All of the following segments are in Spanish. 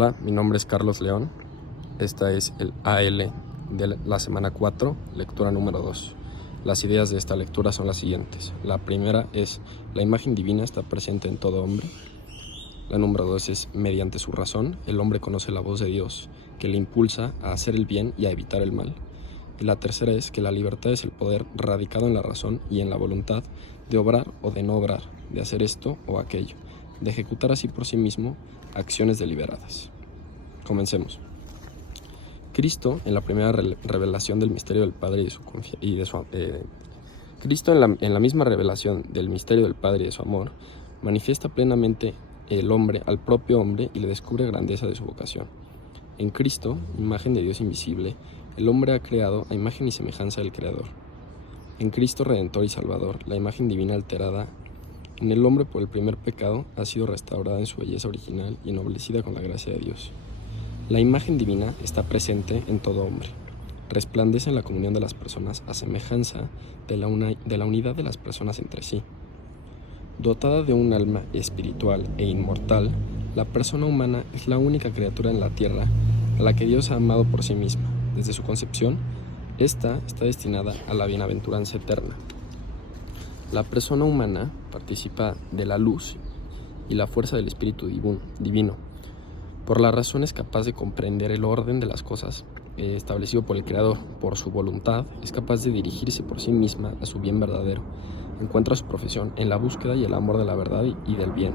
Hola, mi nombre es Carlos León. Esta es el AL de la semana 4, lectura número 2. Las ideas de esta lectura son las siguientes. La primera es: la imagen divina está presente en todo hombre. La número 2 es: mediante su razón, el hombre conoce la voz de Dios, que le impulsa a hacer el bien y a evitar el mal. Y la tercera es que la libertad es el poder radicado en la razón y en la voluntad de obrar o de no obrar, de hacer esto o aquello, de ejecutar así por sí mismo acciones deliberadas. Comencemos. Cristo, en la primera revelación del misterio del Padre Cristo en la misma revelación del misterio del Padre y de su amor, manifiesta plenamente el hombre al propio hombre y le descubre grandeza de su vocación. En Cristo, imagen de Dios invisible, el hombre ha creado a imagen y semejanza del Creador. En Cristo Redentor y Salvador, la imagen divina alterada en el hombre por el primer pecado ha sido restaurada en su belleza original y ennoblecida con la gracia de Dios. La imagen divina está presente en todo hombre. Resplandece en la comunión de las personas a semejanza de la unidad de las personas entre sí. Dotada de un alma espiritual e inmortal, la persona humana es la única criatura en la tierra a la que Dios ha amado por sí misma. Desde su concepción, esta está destinada a la bienaventuranza eterna. La persona humana participa de la luz y la fuerza del Espíritu divino. Por la razón es capaz de comprender el orden de las cosas establecido por el Creador. Por su voluntad es capaz de dirigirse por sí misma a su bien verdadero. Encuentra su profesión en la búsqueda y el amor de la verdad y del bien.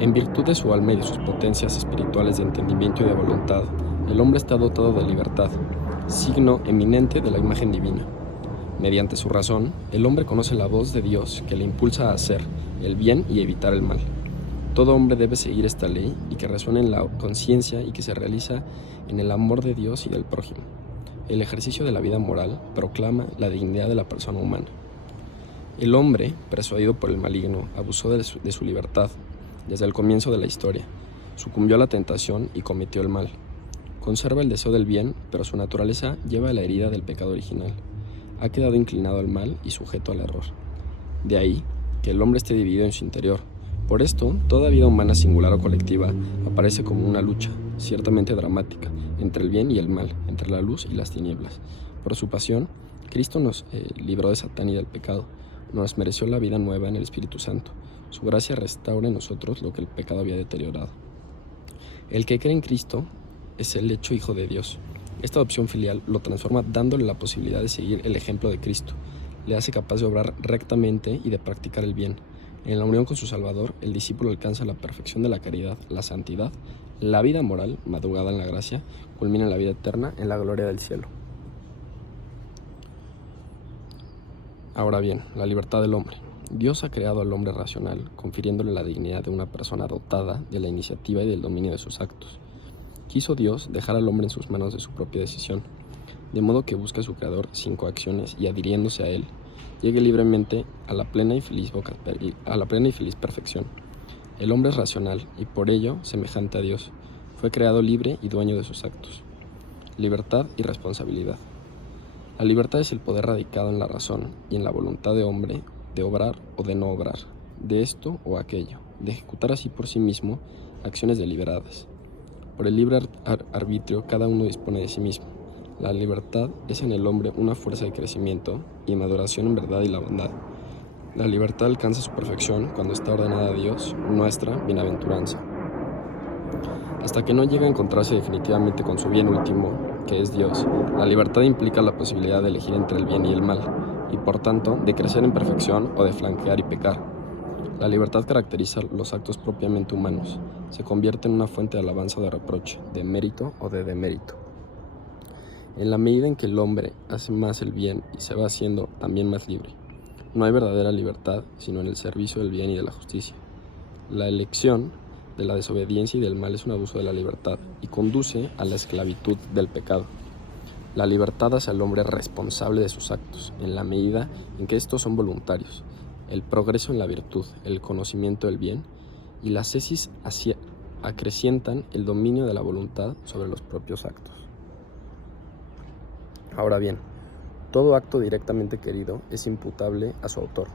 En virtud de su alma y de sus potencias espirituales de entendimiento y de voluntad, el hombre está dotado de libertad, signo eminente de la imagen divina. Mediante su razón, el hombre conoce la voz de Dios que le impulsa a hacer el bien y evitar el mal. Todo hombre debe seguir esta ley y que resuene en la conciencia y que se realiza en el amor de Dios y del prójimo. El ejercicio de la vida moral proclama la dignidad de la persona humana. El hombre, persuadido por el maligno, abusó de su libertad desde el comienzo de la historia, sucumbió a la tentación y cometió el mal. Conserva el deseo del bien, pero su naturaleza lleva la herida del pecado original. Ha quedado inclinado al mal y sujeto al error. De ahí que el hombre esté dividido en su interior. Por esto, toda vida humana singular o colectiva aparece como una lucha, ciertamente dramática, entre el bien y el mal, entre la luz y las tinieblas. Por su pasión, Cristo nos libró de Satán y del pecado, nos mereció la vida nueva en el Espíritu Santo. Su gracia restaura en nosotros lo que el pecado había deteriorado. El que cree en Cristo es el hecho hijo de Dios. Esta adopción filial lo transforma dándole la posibilidad de seguir el ejemplo de Cristo. Le hace capaz de obrar rectamente y de practicar el bien. En la unión con su Salvador, el discípulo alcanza la perfección de la caridad, la santidad, la vida moral, madrugada en la gracia, culmina en la vida eterna, en la gloria del cielo. Ahora bien, la libertad del hombre. Dios ha creado al hombre racional, confiriéndole la dignidad de una persona dotada de la iniciativa y del dominio de sus actos. Quiso Dios dejar al hombre en sus manos de su propia decisión, de modo que busque a su Creador sin coacciones y adhiriéndose a él, llegue libremente a la plena y feliz perfección. El hombre es racional y por ello semejante a Dios. Fue creado libre y dueño de sus actos. Libertad y responsabilidad. La libertad es el poder radicado en la razón y en la voluntad de hombre de obrar o de no obrar, de esto o aquello, de ejecutar así por sí mismo acciones deliberadas. Por el libre arbitrio cada uno dispone de sí mismo. La libertad es en el hombre una fuerza de crecimiento y maduración en verdad y la bondad. La libertad alcanza su perfección cuando está ordenada a Dios, nuestra bienaventuranza. Hasta que no llega a encontrarse definitivamente con su bien último, que es Dios, la libertad implica la posibilidad de elegir entre el bien y el mal, y por tanto de crecer en perfección o de flanquear y pecar. La libertad caracteriza los actos propiamente humanos, se convierte en una fuente de alabanza o de reproche, de mérito o de demérito. En la medida en que el hombre hace más el bien y se va haciendo también más libre. No hay verdadera libertad sino en el servicio del bien y de la justicia. La elección de la desobediencia y del mal es un abuso de la libertad y conduce a la esclavitud del pecado. La libertad hace al hombre responsable de sus actos, en la medida en que estos son voluntarios. El progreso en la virtud, el conocimiento del bien y la ascesis acrecientan el dominio de la voluntad sobre los propios actos. Ahora bien, todo acto directamente querido es imputable a su autor.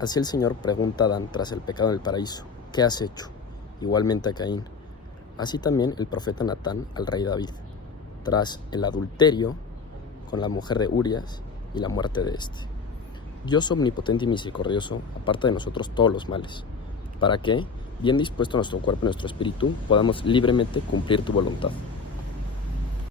Así el Señor pregunta a Adán tras el pecado en el paraíso: ¿qué has hecho? igualmente a Caín. Así también el profeta Natán al rey David, tras el adulterio con la mujer de Urias y la muerte de éste. Dios omnipotente y misericordioso aparta de nosotros todos los males, para que, bien dispuesto nuestro cuerpo y nuestro espíritu, podamos libremente cumplir tu voluntad.